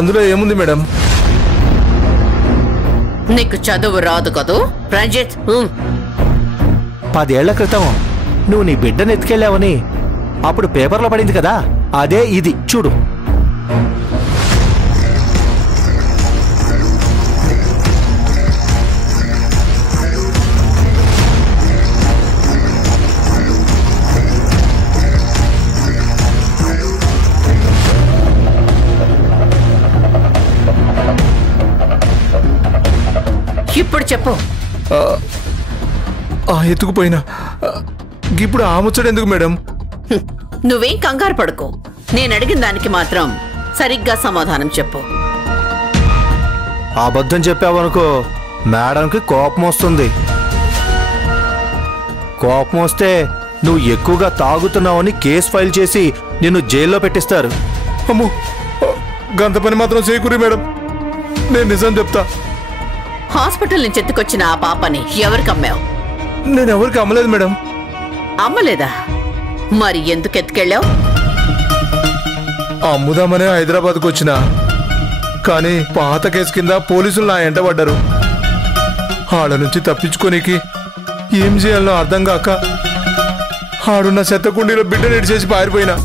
అందులో ఏముంది మేడం? నీకు చదువు రాదు కదూ రంజిత్? 10 ఏళ్ల క్రితం నువ్వు నీ బిడ్డను ఎత్తుకెళ్ళావని అప్పుడు పేపర్లో పడింది కదా, అదే ఇది చూడు. ఇప్పుడు చెప్పు. ఎత్తుకుపోయినా ఇప్పుడు ఆ ముచ్చట ఎందుకు మేడం? నువ్వేం కంగారు పడుకో. నేను అడిగిన దానికి మాత్రం సరిగ్గా సమాధానం చెప్పు. అబద్ధం చెప్పావనుకో మేడంకి కోపం వస్తుంది. కోపం వస్తే నువ్వు ఎక్కువగా తాగుతున్నావని కేసు ఫైల్ చేసి నిన్ను జైల్లో పెట్టిస్తారు. అమ్మో, గంత పని మాత్రం చేయకూరి మేడం. నేను నిజం చెప్తా. హాస్పిటల్ నుంచి ఎత్తుకొచ్చిన ఆ పాపని ఎవరికి అమ్మావు? నేను ఎవరికి అమ్మలేదు మేడం. అమ్మలేదా? మరి ఎందుకు ఎత్తుకెళ్ళావు? అమ్ముదామనే హైదరాబాద్కు వచ్చిన, కానీ పాత కేసు కింద పోలీసులు నా ఎంట పడ్డారు. ఆడ నుంచి తప్పించుకోనికి ఏం చేయాలనో అర్థం కాక ఆడున్న చెత్తకుండీలో బిడ్డను ఇడిచేసి పారిపోయినా.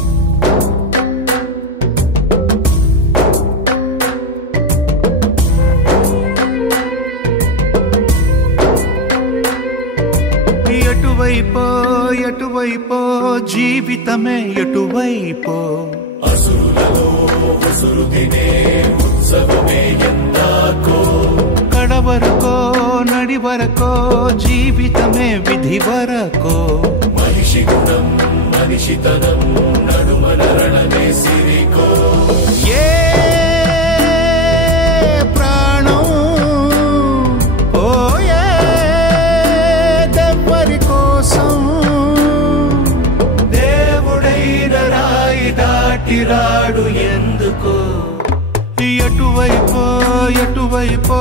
ఎటువైపో జీవితమే ఎటువైపో, కడవరకో నడివరకో జీవితమే విధి వరకో, మనిషి గుణం మనిషితనం నడుమన రణమే సిరికో. ఏ ప్రాణం పోయే దెవ్వరి కోసం, దేవుడైన రాయి దాటిరాడు ఎందుకో. ఎటువైపో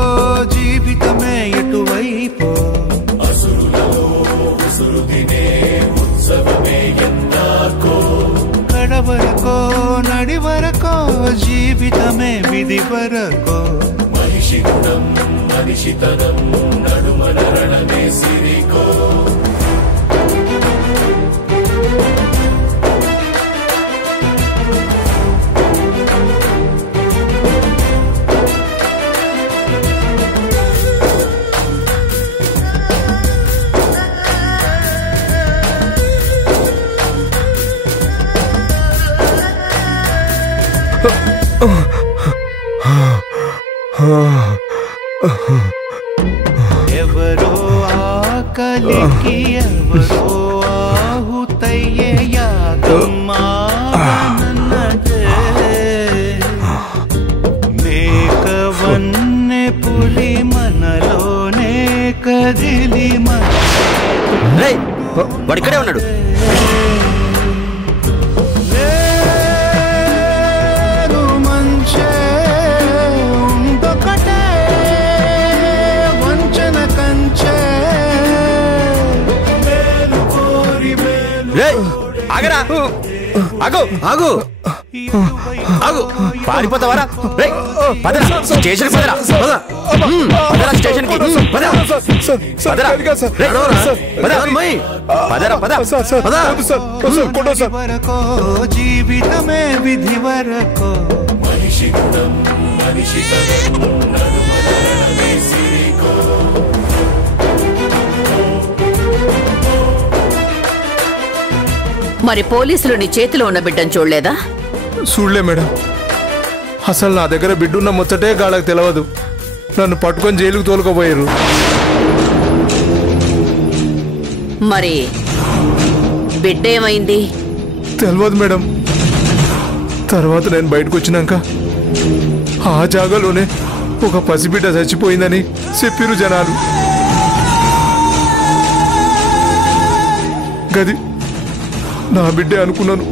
జీవితమే ఎటువైపో, కడవరకో నడివరకో జీవితమే విధి వరకో, మనిషి గుణం మనిషితనం నడుమన రణమే సిరికో. ఎవరో ఆకలికి ఎవరో ఆహుతయ్యే యాగమానన్నదే, మేకవన్నె పులి మనలోనే కదిలి వాడిక్కడే ఉన్నాడు. ఆగరా, ఆగు ఆగు ఆగు, పారిపోతావారా? స్టేషన్ పదరా, స్టేషన్ కి జీవితమే విధి వరకో, మనిషి గుణం మనిషితనం నడుమన రణమే సిరికో. మరి పోలీసులు నీ చేతిలో ఉన్న బిడ్డను చూడలేదా? చూడలే మేడం. అసలు నా దగ్గర బిడ్డున్న ముచ్చటే గాళ్ళకి తెలియదు. నన్ను పట్టుకొని జైలుకు తోలుకోపోయారు. మరి బిడ్డ ఏమైంది? తెలియదు మేడం. తర్వాత నేను బయటకు వచ్చినాక ఆ జాగాలోనే ఒక పసిబిడ్డ చచ్చిపోయిందని చెప్పిరు జనాలు. గది నా బిడ్డే అనుకున్నాను.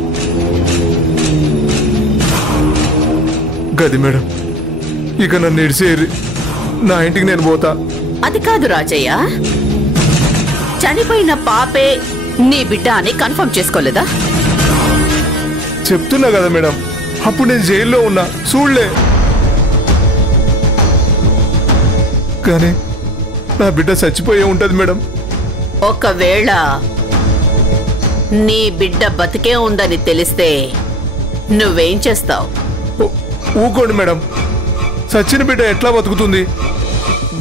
గది మేడం, ఇక నన్ను ఇడిసేరి నా ఇంటికి నేను పోతా. అది కాదు రాజయ్య, చనిపోయిన పాపే నీ బిడ్డ అని కన్ఫర్మ్ చేసుకోలేదా? చెప్తున్నా కదా మేడం, అప్పుడు నేను జైల్లో ఉన్నా, చూడలే. కానీ నా బిడ్డ చచ్చిపోయే ఉంటది మేడం. ఒకవేళ నీ బిడ్డ బతికే ఉందని తెలిస్తే నువ్వేం చేస్తావు? ఊకోండి మేడం, చచ్చిన బిడ్డ ఎట్లా బతుకుతుంది?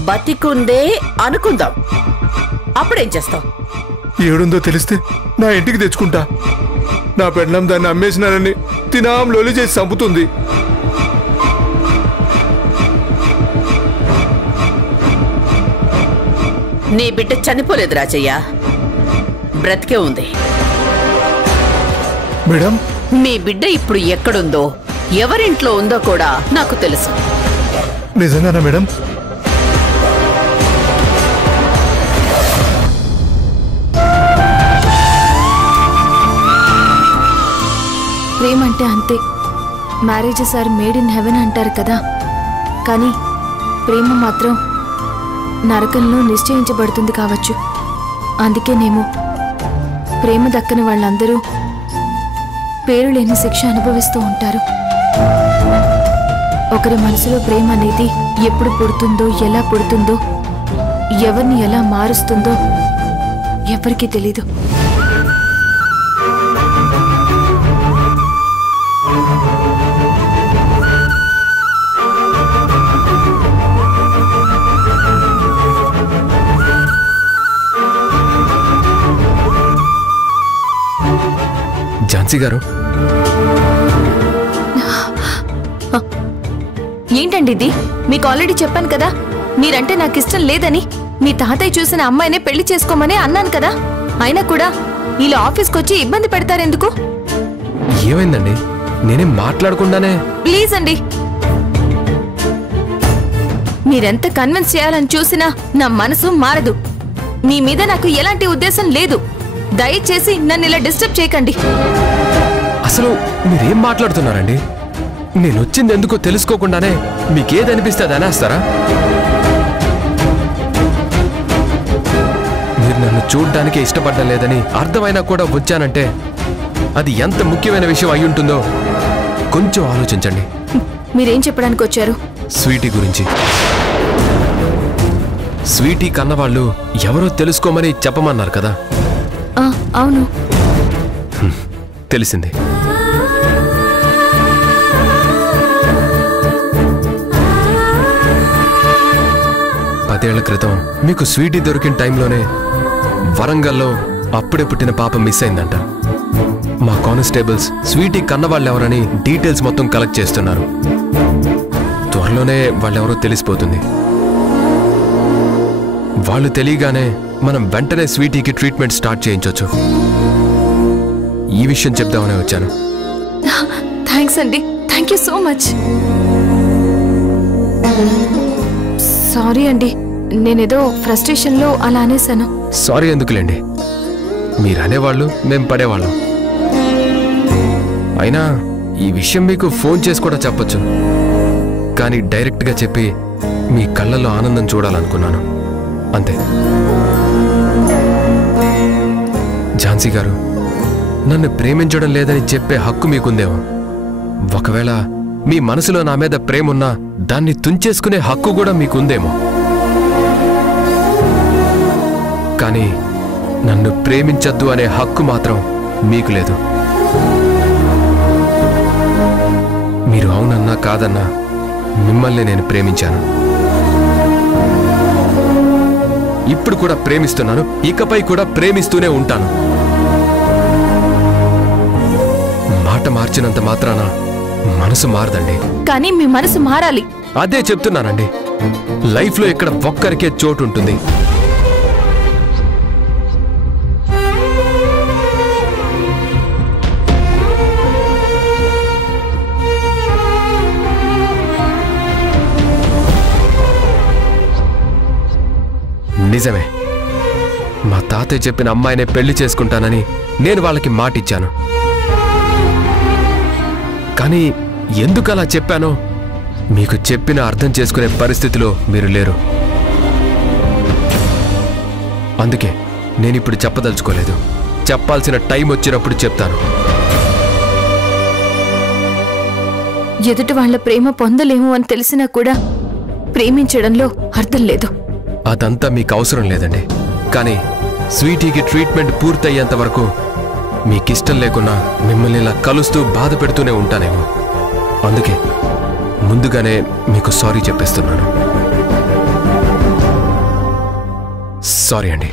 బతికుందే అనుకుందాం, అప్పుడేం చేస్తావు? ఏడుందో తెలిస్తే నా ఇంటికి తెచ్చుకుంటా. నా పెళ్ళం దాన్ని అమ్మేసినానని తినాం లొలి చేసి చంపుతుంది. నీ బిడ్డ చనిపోలేదు రాజయ్య, బ్రతికే ఉంది. మేడం, మీ బిడ్డ ఇప్పుడు ఎక్కడుందో, ఎవరింట్లో ఉందో కూడా నాకు తెలుసు. నిజంగానా మేడం? ప్రేమ అంటే అంతే, marriages are made in heaven అంటారు కదా. కానీ ప్రేమ మాత్రం నరకంలో నిశ్చయించబడుతుంది కావచ్చు. అందుకేనేమో ప్రేమ దక్కని వాళ్ళందరూ పేరు లేని శిక్ష అనుభవిస్తూ ఉంటారు. ఒకరి మనసులో ప్రేమ అనేది ఎప్పుడు పుడుతుందో, ఎలా పుడుతుందో, ఎవరిని ఎలా మారుస్తుందో ఎవరికీ తెలీదు. ఝాన్సీ గారు, ఏంటండి ఇది? మీకు ఆల్రెడీ చెప్పాను కదా, మీరంటే నాకు ఇష్టం లేదని. మీ తాతయ్య చూసిన అమ్మాయినే పెళ్లి చేసుకోమని అన్నాను కదా. అయినా కూడా ఇలా ఆఫీస్కి వచ్చి ఇబ్బంది పెడతారెందుకు? ఏమైందండి? నేనేం మాట్లాడకుండానే. ప్లీజ్ అండి, మీరెంత కన్విన్స్ చేయాలని చూసినా నా మనసు మారదు. మీ మీద నాకు ఎలాంటి ఉద్దేశం లేదు. దయచేసి నన్ను ఇలా డిస్టర్బ్ చేయకండి. అసలు మీరేం మాట్లాడుతున్నారండి? నేను వచ్చింది ఎందుకో తెలుసుకోకుండానే మీకేదనిపిస్తే అది అనేస్తారా? మీరు నన్ను చూడ్డానికి ఇష్టపడడం లేదని అర్థమైనా కూడా వచ్చానంటే అది ఎంత ముఖ్యమైన విషయం అయి ఉంటుందో కొంచెం ఆలోచించండి. మీరేం చెప్పడానికి వచ్చారు? స్వీటీ గురించి. స్వీటీ కన్నవాళ్ళు ఎవరో తెలుసుకోమని చెప్పమన్నారు కదా. అవును, తెలిసింది. పదేళ్ల క్రితం మీకు స్వీటీ దొరికిన టైంలోనే వరంగల్లో అప్పుడే పుట్టిన పాప మిస్ అయిందంట. మా కానిస్టేబుల్స్ స్వీటీ కన్నవాళ్ళెవరని డీటెయిల్స్ మొత్తం కలెక్ట్ చేస్తున్నారు. త్వరలోనే వాళ్ళెవరో తెలిసిపోతుంది. వాళ్ళు తెలియగానే మనం వెంటనే స్వీటీకి ట్రీట్మెంట్ స్టార్ట్ చేయించవచ్చు. ఈ విషయం చెప్దామనే వచ్చాను. థ్యాంక్స్ అండి, thank you so much. Sorry అండి, నేనేదో ఫ్రస్ట్రేషన్లో అలా అనేసాను. సారీ ఎందుకులేండి, మీరనేవాళ్ళు మేం పడేవాళ్ళం. అయినా ఈ విషయం మీకు ఫోన్ చేసి కూడా చెప్పొచ్చు, కానీ డైరెక్ట్గా చెప్పి మీ కళ్ళల్లో ఆనందం చూడాలనుకున్నాను, అంతే. ఝాన్సీ గారు, నన్ను ప్రేమించడం లేదని చెప్పే హక్కు మీకుందేమో. ఒకవేళ మీ మనసులో నా మీద ప్రేమున్నా దాన్ని తుంచేసుకునే హక్కు కూడా మీకుందేమో. కానీ నన్ను ప్రేమించద్దు అనే హక్కు మాత్రం మీకు లేదు. మీరు అవునన్నా కాదన్నా మిమ్మల్ని నేను ప్రేమించాను. ఇప్పుడు కూడా ప్రేమిస్తున్నాను, ఇకపై కూడా ప్రేమిస్తూనే ఉంటాను. మాట మార్చినంత మాత్రాన మనసు మారదండి. కానీ మీ మనసు మారాలి. అదే చెప్తున్నానండి, లైఫ్లో ఇక్కడ ఒక్కరికే చోటు ఉంటుంది. నిజమే, మా తాతయ్య చెప్పిన అమ్మాయినే పెళ్లి చేసుకుంటానని నేను వాళ్ళకి మాటిచ్చాను. కానీ ఎందుకు అలా చెప్పానో మీకు చెప్పిన అర్థం చేసుకునే పరిస్థితిలో మీరు లేరు. అందుకే నేనిప్పుడు చెప్పదలుచుకోలేదు. చెప్పాల్సిన టైం వచ్చినప్పుడు చెప్తాను. ఎదుటి వాళ్ళ ప్రేమ పొందలేము అని తెలిసినా కూడా ప్రేమించడంలో అర్థం లేదు. అదంతా మీకు అవసరం లేదండి. కానీ స్వీటీకి ట్రీట్మెంట్ పూర్తయ్యేంత వరకు మీకిష్టం లేకున్నా మిమ్మల్ని ఇలా కలుస్తూ బాధ పెడుతూనే ఉంటానేమో. అందుకే ముందుగానే మీకు సారీ చెప్పేస్తున్నాను. సారీ అండి.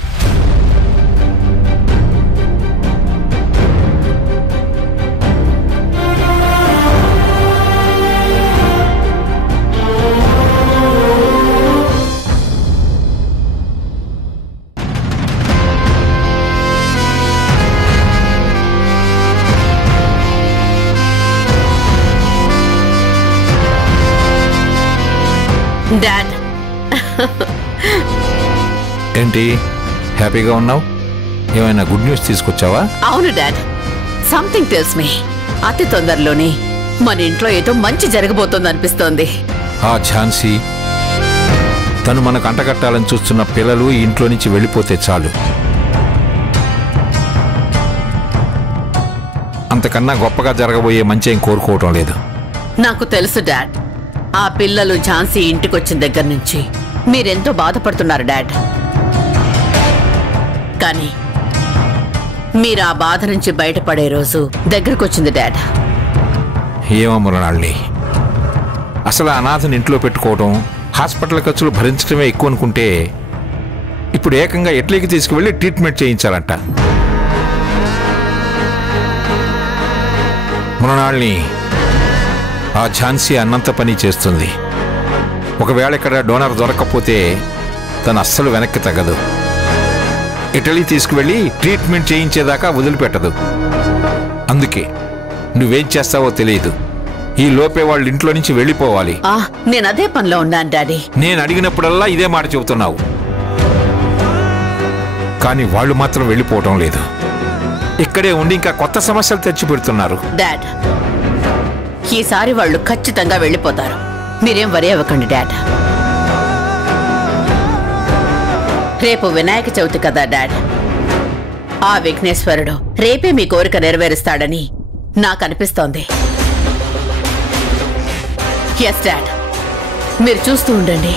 డాడ్, ఏంటి హ్యాపీగా ఉన్నావు? ఏమైనా గుడ్ న్యూస్ తీసుకొచ్చావా? అవును డాడ్, సంథింగ్ టెల్స్ మీ అతి తొందరలోనే మన ఇంట్లో ఏదో మంచి జరగబోతోంది అనిపిస్తోంది. ఆ ఝాన్సీ తను మనకు అంటగట్టాలని చూస్తున్న పిల్లలు ఈ ఇంట్లో నుంచి వెళ్ళిపోతే చాలు. అంతకన్నా గొప్పగా జరగబోయే మంచి ఏం కోరుకోవటం లేదు. నాకు తెలుసు డాడ్, ఆ పిల్లలు ఝాన్సీ ఇంటికొచ్చిన దగ్గర నుంచి మీరెంతో బాధపడుతున్నారు డాడ్. కానీ మీరు ఆ బాధ నుంచి బయటపడే రోజు దగ్గరకొచ్చింది డాడ్. ఏమమ్మరాళ్ళి, అసలు అనాథని ఇంట్లో పెట్టుకోవడం, హాస్పిటల్ ఖర్చులు భరించడమే ఎక్కువ అనుకుంటే ఇప్పుడు ఏకంగా ఎట్లకి తీసుకువెళ్ళి ట్రీట్మెంట్ చేయించాలంట. మృణాల్ని ఆ ఝాన్సీ అన్నంత పని చేస్తుంది. ఒకవేళ ఇక్కడ డోనర్ దొరకకపోతే తను అస్సలు వెనక్కి తగ్గదు. ఇటలీ తీసుకువెళ్ళి ట్రీట్మెంట్ చేయించేదాకా వదిలిపెట్టదు. అందుకే నువ్వేం చేస్తావో తెలియదు. ఈ లోపే వాళ్ళ ఇంట్లో నుంచి వెళ్ళిపోవాలి. నేను అదే పనిలో ఉన్నాను డాడీ. నేను అడిగినప్పుడల్లా ఇదే మాట చెబుతున్నావు, కానీ వాళ్ళు మాత్రం వెళ్ళిపోవటం లేదు. ఇక్కడే ఉండి ఇంకా కొత్త సమస్యలు తెచ్చి పెడుతున్నారు. డాడ్, ఈసారి వాళ్ళు ఖచ్చితంగా వెళ్ళిపోతారు. మీరేం వరి అవ్వకండి డాడ్. రేపు వినాయక చవితి కదా డాడ్. ఆ విఘ్నేశ్వరుడు రేపే మీ కోరిక నెరవేరుస్తాడని నాకు అనిపిస్తోంది. ఎస్ డాడ్, మీరు చూస్తూ ఉండండి.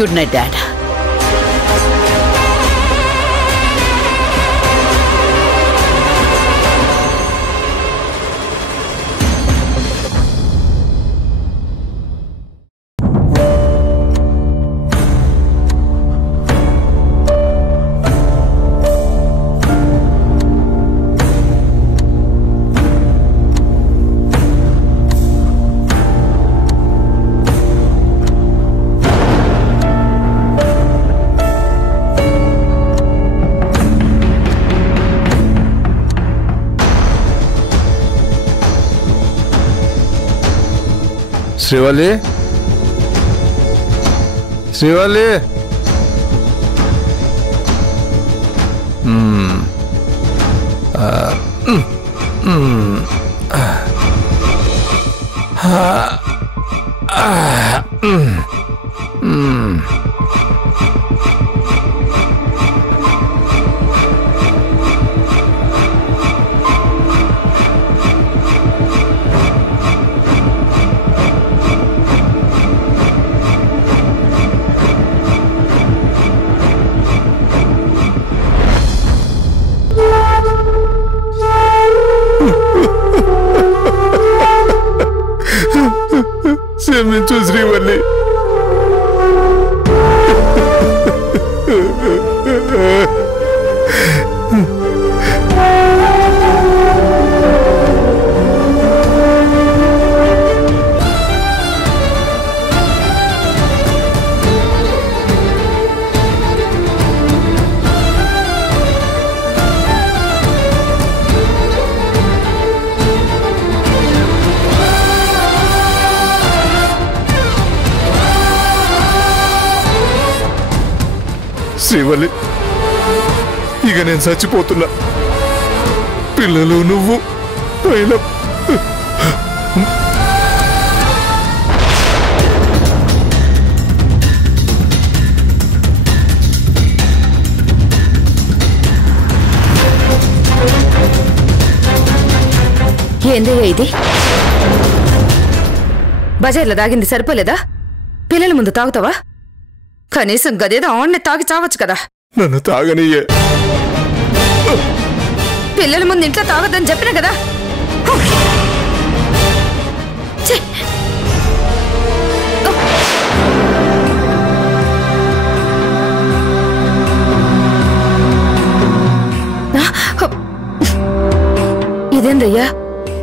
Good night dad. Srivalli, Srivalli, క్షమించు శ్రీవల్లి. శ్రీవల్లి, ఇక నేను చచ్చిపోతున్నా. పిల్లలు నువ్వు పైన ఏందయ్యా ఇది? బజార్లో దాగింది సరిపోలేదా? పిల్లల ముందు తాగుతావా? కనీసం గదేదో ఆన్నే తాగి చావచ్చు కదా. నన్ను తాగనియే. పిల్లల ముందు ఇంట్లో తాగొద్దని చెప్పినా కదా. ఇదేందయ్యా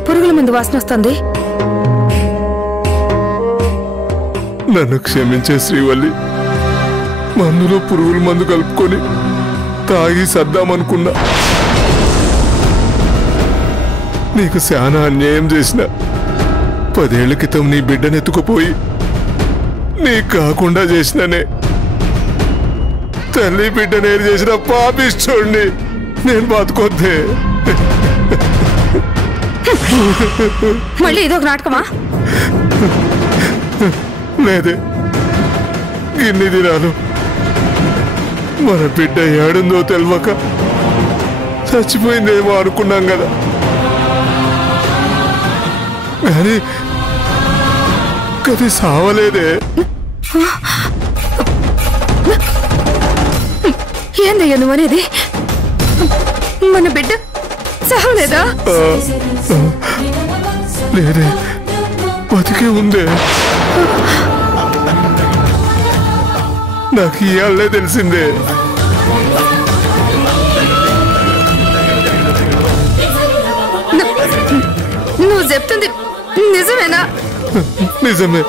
పురుగుల ముందు వాసన వస్తుంది? నన్ను క్షమించే శ్రీవల్లి. మందులో పురుగుల మందు కలుపుకొని తాగి సర్దామనుకున్నా. నీకు చాలా అన్యాయం చేసిన. 10 ఏళ్ల క్రితం నీ బిడ్డనెత్తుకుపోయి నీకు కాకుండా చేసిననే. తల్లి బిడ్డనేరు చేసిన పాపిస్తోడిని నేను బతుకొద్దే. మళ్ళీ ఇదొక నాటకమా? లేదే, ఇన్ని దినాలు మన బిడ్డ ఏడుందో తెలియక చచ్చిపోయిందేమో అనుకున్నాం కదా. కానీ కది సావలేదే. ఏందయ్యా నువ్వనేది? మన బిడ్డ సావలేదా? లేదే, బతికే ఉందే. నాకు ఇయాళ్ళే తెలిసిందే. నువ్వు చెప్తుంది నిజమేనా? నిజమే.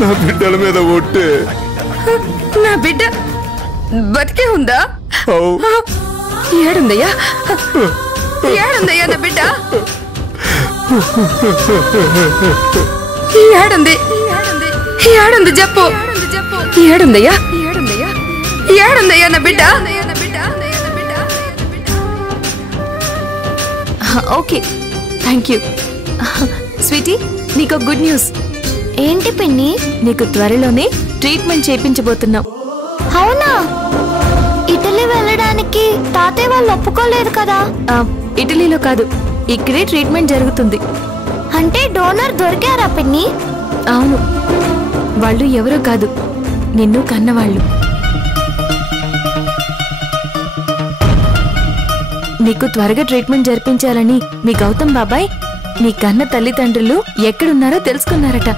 నా బిడ్డల మీద ఒట్టే. నా బిడ్డ బతికే ఉందా? అవు. ఏడుందయ్యా? ఏడుందయ్యా నా బిడ్డ? ఏడుంది? ఏడుంది చెప్పు. ఏడుందయ్యా? ఏడుందయ్యా నా బిడ్డ? Okay, thank you. స్వీటీ, నీకు గుడ్ న్యూస్. ఏంటి పిన్ని? నీకు త్వరలోనే ట్రీట్మెంట్ చేయించబోతున్నాం. అవునా? ఇటలీ వెళ్ళడానికి తాతయ్య వాళ్ళు ఒప్పుకోలేదు కదా. ఇటలీలో కాదు, ఇక్కడే ట్రీట్మెంట్ జరుగుతుంది. అంటే డోనర్ దొరికారా పిన్ని? అవును, వాళ్ళు ఎవరో కాదు, నిన్ను కన్నవాళ్ళు. నీకు త్వరగా ట్రీట్మెంట్ జరిపించాలని మీ గౌతమ్ బాబాయ్ నీ కన్న తల్లిదండ్రులు ఎక్కడున్నారో తెలుసుకున్నారట.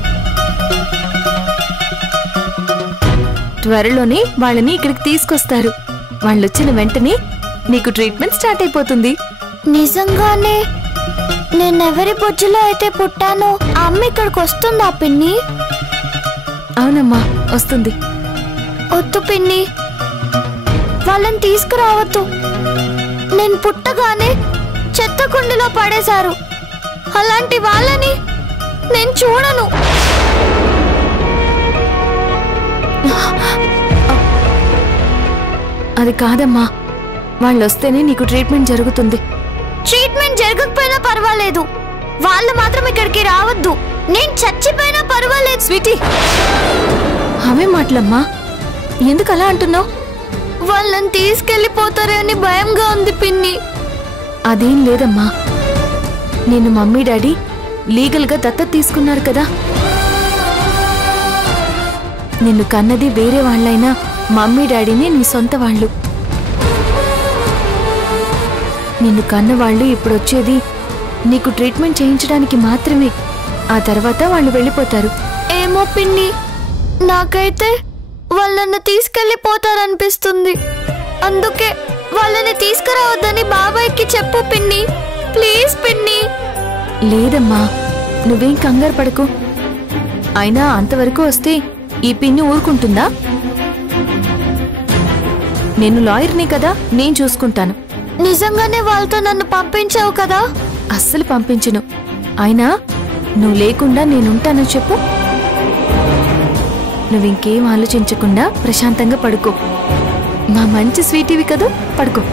త్వరలోనే వాళ్ళని ఇక్కడికి తీసుకొస్తారు. వాళ్ళొచ్చిన వెంటనే నీకు ట్రీట్మెంట్ స్టార్ట్ అయిపోతుంది. నిజంగానే? నేనెవరి బొజ్జులో అయితే పుట్టానో అమ్మ ఇక్కడికి వస్తుందా పిన్ని? అవునమ్మా, వస్తుంది. వద్దు పిన్ని, వాళ్ళని తీసుకురావద్దు. నేను పుట్టగానే చెత్త కుండీలో పడేశారు. అలాంటి వాళ్ళని నేను చూడను. అది కాదమ్మా, వాళ్ళొస్తేనే నీకు ట్రీట్మెంట్ జరుగుతుంది. ట్రీట్మెంట్ జరగకపోయినా పర్వాలేదు, వాళ్ళు మాత్రం ఇక్కడికి రావద్దు. నేను చచ్చిపోయినా పర్వాలేదు. స్వీటీ, అవే మాటలమ్మా, ఎందుకు అలా అంటున్నావు? వాళ్ళని తీసుకెళ్లిపోతారని భయంగా ఉంది పిన్ని. అదేం లేదమ్మా, నిన్ను మమ్మీ డాడీ లీగల్గా దత్తత తీసుకున్నారు కదా. నిన్ను కన్నది వేరే వాళ్ళైనా మమ్మీ డాడీని నీ సొంత వాళ్ళు. నిన్ను కన్నవాళ్ళు ఇప్పుడు వచ్చేది నీకు ట్రీట్మెంట్ చేయించడానికి మాత్రమే. ఆ తర్వాత వాళ్ళు వెళ్ళిపోతారు. ఏమో పిన్ని, నాకైతే వాళ్ళని తీసుకెళ్లిపోతారనిపిస్తుంది. అందుకే వాళ్ళని తీసుకురావద్దని బాబాయ్కి చెప్పు పిన్ని, ప్లీజ్ పిన్ని. లేదమ్మా, నువ్వేం కంగారు పడకు. అయినా అంతవరకు వస్తే ఈ పిన్ని ఊరుకుంటుందా? నేను లాయర్ని కదా, నేను చూసుకుంటాను. నిజంగానే వాళ్ళతో నన్ను పంపించావు కదా? అస్సలు పంపించను. అయినా నువ్వు లేకుండా నేనుంటానని చెప్పు. నువ్వింకేం ఆలోచించకుండా ప్రశాంతంగా పడుకో. నా మంచి స్వీటీవి కదా, పడుకో.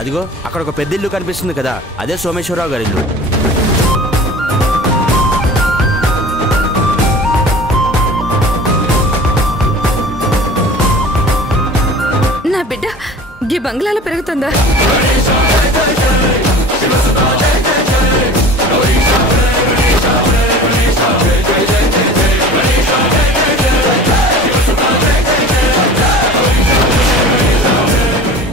అదిగో అక్కడ ఒక పెద్ద ఇల్లు కనిపిస్తుంది కదా, అదే సోమేశ్వరరావు గారి ఇల్లు. నా బిడ్డ ఈ బంగ్లాలో పెరుగుతుందా?